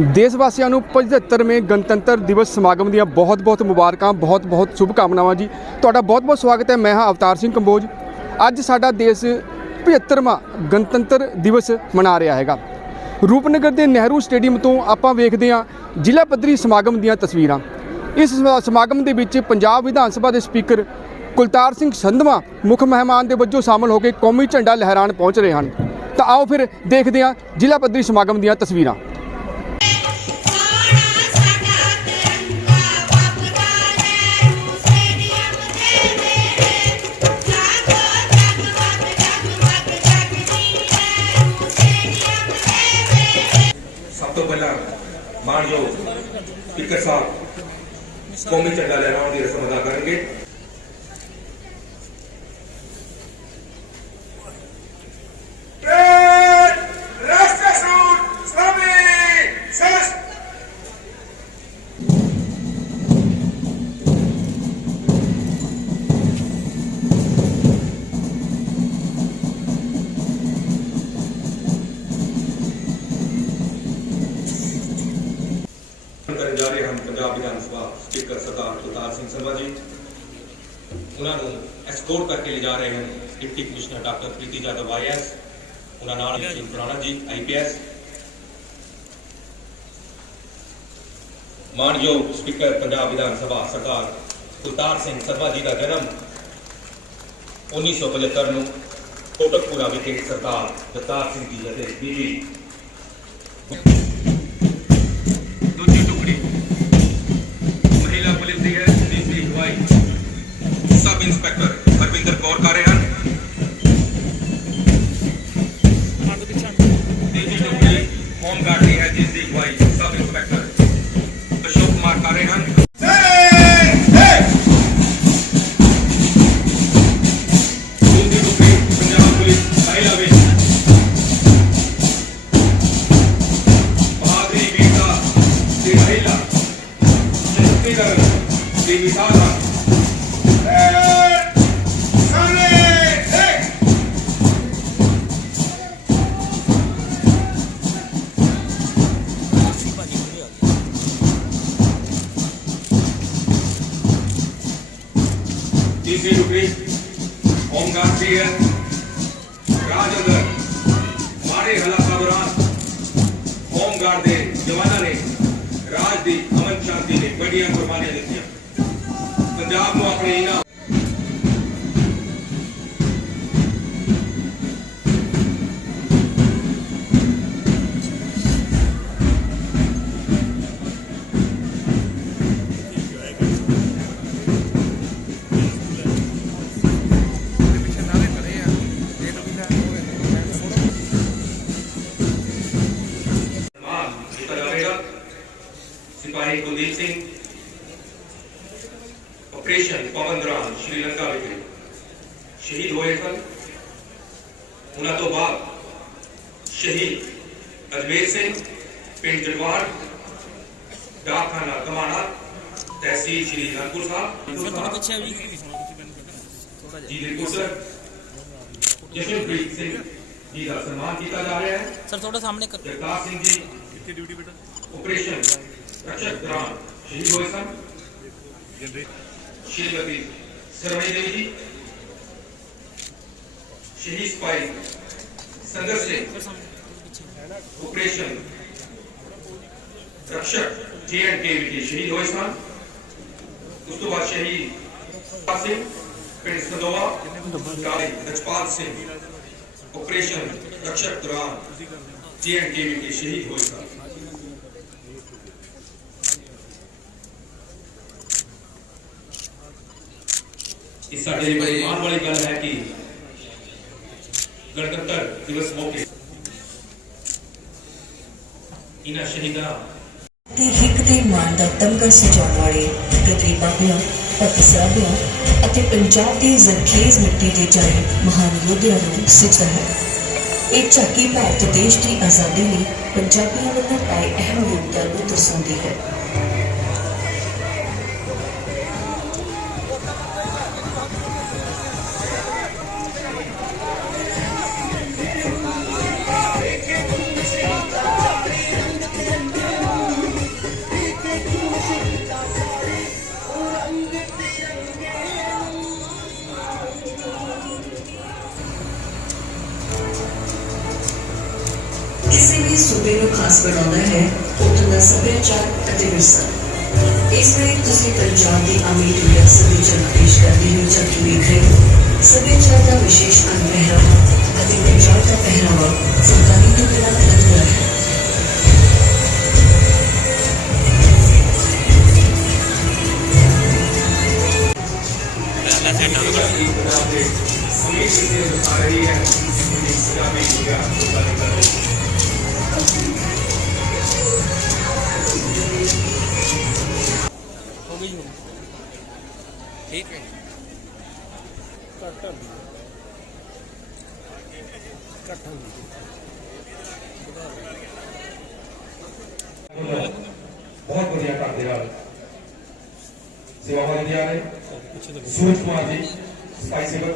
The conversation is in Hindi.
ਦੇਸ਼ ਵਾਸੀਆਂ ਨੂੰ 75ਵੇਂ ਗਣਤੰਤਰ ਦਿਵਸ ਸਮਾਗਮ ਦੀਆਂ ਬਹੁਤ-ਬਹੁਤ ਮੁਬਾਰਕਾਂ ਬਹੁਤ-ਬਹੁਤ ਸ਼ੁਭਕਾਮਨਾਵਾਂ ਜੀ। ਤੁਹਾਡਾ ਬਹੁਤ-ਬਹੁਤ ਸਵਾਗਤ ਹੈ, ਮੈਂ ਹਾਂ ਅਵਤਾਰ ਸਿੰਘ ਕੰਬੋਜ। ਅੱਜ ਸਾਡਾ ਦੇਸ਼ 75ਵਾਂ ਗਣਤੰਤਰ ਦਿਵਸ ਮਨਾ ਰਿਹਾ ਹੈਗਾ। ਰੂਪਨਗਰ ਦੇ ਨਹਿਰੂ ਸਟੇਡੀਅਮ ਤੋਂ ਆਪਾਂ ਵੇਖਦੇ ਹਾਂ ਜ਼ਿਲ੍ਹਾ ਪੱਧਰੀ ਸਮਾਗਮ ਦੀਆਂ ਤਸਵੀਰਾਂ। ਇਸ ਸਮਾ- ਸਮਾਗਮ ਦੇ ਵਿੱਚ ਪੰਜਾਬ ਵਿਧਾਨ ਸਭਾ ਦੇ ਸਪੀਕਰ ਕੁਲਤਾਰ ਸਿੰਘ ਸੰਧਵਾ, ਮੁੱਖ ਮਹਿਮਾਨ ਦੇ ਵਜੋਂ ਸ਼ਾਮਲ ਹੋ ਕੇ ਕੌਮੀ ਝੰਡਾ ਲਹਿਰਾਣ ਪਹੁੰਚ ਰਹੇ ਹਨ। ਤਾਂ ਆਓ ਫਿਰ ਦੇਖਦੇ ਹਾਂ ਜ਼ਿਲ੍ਹਾ ਪੱਧਰੀ ਸਮਾਗਮ ਦੀਆਂ ਤਸਵੀਰਾਂ। ਮਾਨਯੋਗ ਸਪੀਕਰ ਸਾਹਿਬ ਕੌਮੀ ਝੰਡਾ ਲਹਿਰਾਉਣ ਦੀ ਰਸਮ ਅਦਾ ਕਰਨਗੇ। ਕੁਲਤਾਰ ਸਿੰਘ ਸੰਧਵਾ ਜੀ। ਉਹਨਾਂ ਨੂੰ ਐਸਕੋਰਟ ਕਰਕੇ ਲੈ ਜਾ ਰਹੇ ਹਨ। Deputy commissioner doctor Preeti Jadav IAS ਉਹਨਾਂ ਨਾਲ ਸਿੰਘ ਪੁਰਾਣਾ ਜੀ। ਆਈਪੀਐਸ ਮਾਨਯੋਗ ਸਪੀਕਰ ਪੰਜਾਬ ਵਿਧਾਨ ਸਭਾ ਸਰਦਾਰ ਕੁਲਤਾਰ ਸਿੰਘ ਸੰਧਵਾ ਜੀ ਦਾ ਜਨਮ 1975 ਨੂੰ ਕੋਟਕਪੂਰਾ ਵਿਖੇ ਸਰਦਾਰ ਜਗਤਾਰ ਸਿੰਘ ਜੀ ਅਤੇ ਬੀਬੀ ਇੰਸਪੈਕਟਰ ਹਰਵਿੰਦਰ ਕੌਰ ਕਰ ਰਹੇ ਹਨ ਤੀਜੀ ਟੁਕੜੀ ਹੋਮ ਗਾਰਡ ਦੀ ਹੈ ਜਿਸ ਦੀ ਅਗਵਾਈ ਸਬ ਇੰਸਪੈਕਟਰ ਅਸ਼ੋਕ ਕੁਮਾਰ ਕਰ ਰਹੇ ਹਨ ਦੂਜੀ ਟੁਕੜੀ ਤੀਸਰੀ ਟੁਕੜੀ ਹੋਮਗਾਰਡ ਦੀ ਰਾਜ ਅੰਦਰ ਮਾੜੇ ਹਾਲਾਤਾਂ ਦੌਰਾਨ ਹੋਮਗਾਰਡ ਦੇ ਜਵਾਨਾਂ ਨੇ ਰਾਜ ਦੀ ਅਮਨ ਸ਼ਾਂਤੀ ਲਈ ਵੱਡੀਆਂ ਕੁਰਬਾਨੀਆਂ ਦਿੱਤੀਆਂ ਪੰਜਾਬ ਨੂੰ ਆਪਣੇ ਇਹਨਾਂ ऑपरेशन पवन राम श्रीलंका में शहीद हुए हन उन्होंने तो बाद। शहीद अजमेर सिंह पिंड जलवार डाकखाना कमाना तहसील श्री नानपुर साहब। जी रिपोर्टर जशनप्रीत सिंह जी का सम्मान किया जा रहा है। सर थोड़ा सामने कर। जगतार सिंह जी कितनी ड्यूटी बेटा ऑपरेशन रक्षक ग्राम शहीद हुए सन श्रीमती सरमणी देवी जी शहीद स्पाई संघर्ष ऑपरेशन, रक्षक जे एंड के विखे शहीद होए सन उस तो बाद शहीद सिंह, पिंड सदोवा काले गजपाल सिंह। ऑपरेशन, रक्षक दौरान जे एंड के विखे शहीद होए सन ਸਾਡੇ ਲਈ ਬੜੀ ਮਾਣ ਵਾਲੀ ਗੱਲ ਹੈ ਕਿ ਗਣਤੰਤਰ ਦਿਵਸ ਮੌਕੇ ਇਹਨਾਂ ਸ਼ਹੀਦਾਂ ਤੇ ਹਿੱਕ ਦੇ ਮਾਣ ਦਾ ਤਮਗਾ ਸਜਾਉਣ ਵਾਲੇ ਗਦਰੀ ਬਾਬਿਆਂ ਭਗਤ ਸਰਾਬਿਆਂ ਅਤੇ ਪੰਜਾਬ ਦੀ ਜ਼ਰਖੇਜ਼ ਮਿੱਟੀ ਦੇ ਜਾਏ ਮਹਾਨ ਯੋਧਿਆਂ ਨੂੰ ਸਿੱਝਦਾ ਹੈ। ਇਹ ਝਾਕੀ ਭਾਰਤ ਦੇਸ਼ ਦੀ ਆਜ਼ਾਦੀ ਲਈ ਪੰਜਾਬੀਆਂ ਵੱਲੋਂ ਪਾਏ ਅਹਿਮ ਯੋਗਦਾਨ ਨੂੰ ਦਰਸਾਉਂਦੀ ਹੈ। ਖਾਸ ਬਣਾਉਂਦਾ ਹੈ ਉੱਥੋਂ ਦਾ ਸੱਭਿਆਚਾਰ ਅਤੇ ਵਿਰਸਾ ਇਸ ਵੇਲੇ ਤੁਸੀਂ ਪੰਜਾਬ ਦੀ ਅਮੀਰ ਵਿਰਾਸਤ ਦੀ ਝਲਕ ਪੇਸ਼ ਕਰਦੇ ਹੋ ਜਦ ਕਿ ਵੇਖ ਰਹੇ ਹੋ ਸੱਭਿਆਚਾਰ ਦਾ ਵਿਸ਼ੇਸ਼ ਅੰਗ ਪਹਿਰਾਵਾ ਅਤੇ ਪੰਜਾਬ ਦਾ ਪਹਿਰਾਵਾ ਫੁਲਕਾਰੀ ਤੋਂ ਬਿਨਾਂ ਅਧੂਰਾ ਹੈ एक बहुत बढ़िया काम दिया। सेवा दिया सूरज कुमार जी स्पाइसेबल